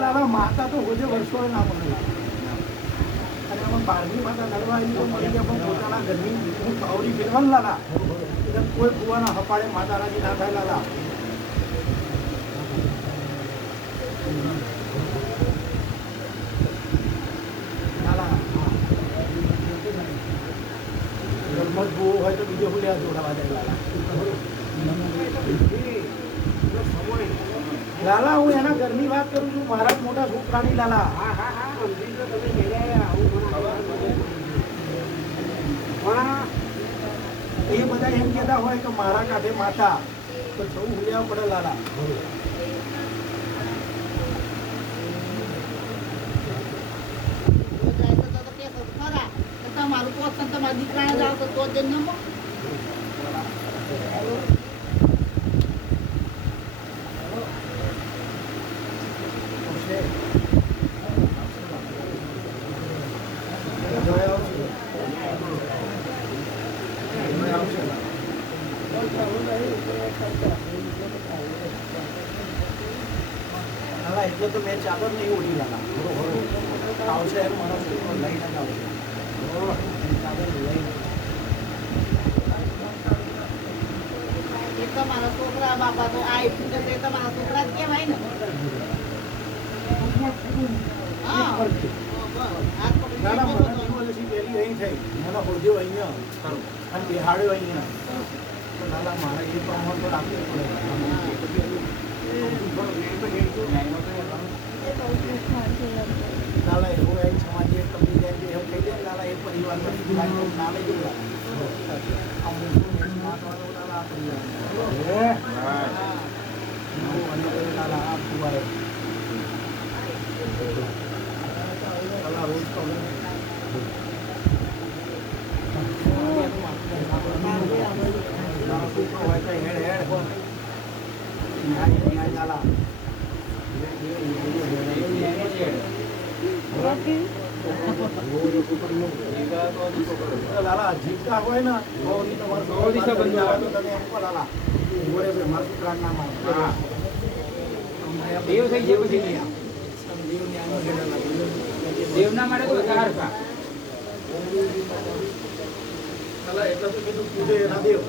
લાલા માતા તો હોજે વર્ષો ના પડે અને આમાં બહારની માતા લડવા આવી તો મળી ગયા પણ પોતાના ઘરની હું પાવડી ફેરવાનું લાલા એટલે કોઈ કુવાના હપાડે માતા રાજી ના થાય લાલા. મજબૂત હોય તો બીજો હું લેવા જોડાવા જાય લાલા. લાલા હું એના ઘરની વાત કરું છું, મારા જ મોટા છોકરાની લાલા. એ બધા એમ કહેતા હોય કે મારા કાંઠે માતા તો જવું લેવા પડે લાલા. તમારું પોત તમારા દીકરાને જાવ તો જ ન એટલે તો મેં ચાદર નહીં ઓઢી લાલા. આવશે એમ મારા લઈને જ આવશે ચાદર લઈને. તમારા છોકરા બાપા તો આ તમારા છોકરા જ કહેવાય ને. પેલી અહીં થઈ મને હોદ્યો અહીંયા અને બિહાડ્યો અહીંયા તો લાલા મારા એ પ્રમાણ તો રાખવું પડે. લાલા એવું એમ સમાજ એક કંપની જાય એવું કહી દે લાલા એ પરિવાર ના લઈ જવું લાલા આ ફુવાય લાલા રોજ કહું લાલા જીવતા હોય ને દેવના માટે તો એટલે તો કીધું પૂજે એના દેવ.